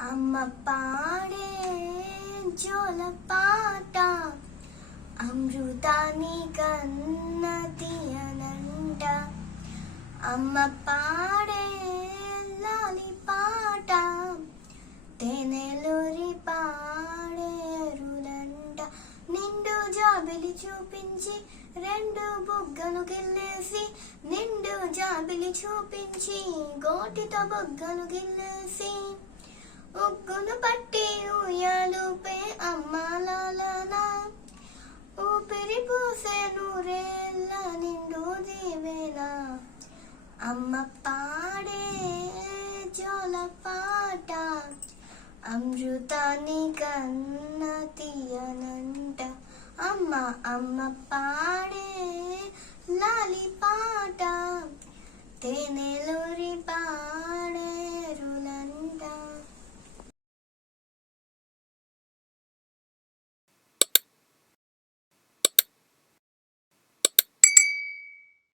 అమ్మ పాడే జోల పాట అమృతాని కన్న తీయనంట. అమ్మ పాడే లాలి పాట తేనెలూరి పాడేరులంట. నిండు జాబిలి చూపించి రెండు బుగ్గలు గిల్లేసి, నిండు జాబిలి చూపించి గోటితో బుగ్గలు గిల్లేసి, ఉగ్గును పట్టి ఉయ్యాలుపే అమ్మాలాలనా, ఊపిరి పూసే నూరేళ్ళ నిండు దీవేనా. అమ్మ పాడే జోల పాట అమృతాని కన్న తీయనంట. అమ్మ అమ్మ పాడే లాలి పాట తేనెలూరి